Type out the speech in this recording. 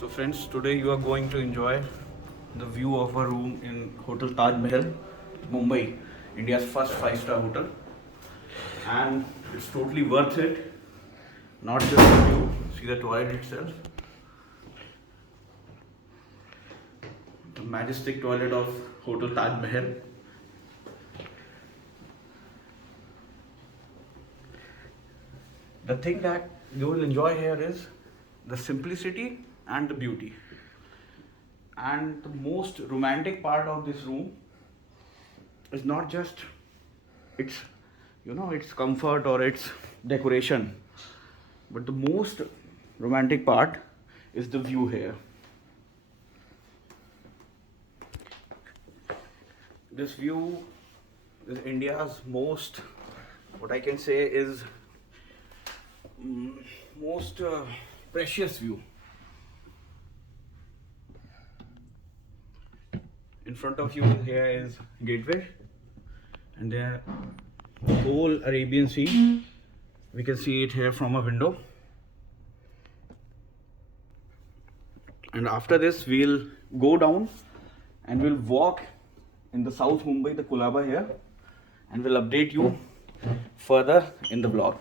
So friends, today you are going to enjoy the view of a room in Hotel Taj Mahal, Mumbai, India's first 5-star hotel. And it's totally worth it. Not just the view, see the toilet itself. The majestic toilet of Hotel Taj Mahal. The thing that you will enjoy here is the simplicity and the beauty. And the most romantic part of this room is not just its its comfort or its decoration, but the most romantic part is the view here. This view is India's most, what I can say is most precious view. In front of you here is gateway, and there whole Arabian Sea. We can see it here from a window. And after this we'll go down and we'll walk in the South Mumbai, the Kulaba here, and we'll update you further in the vlog.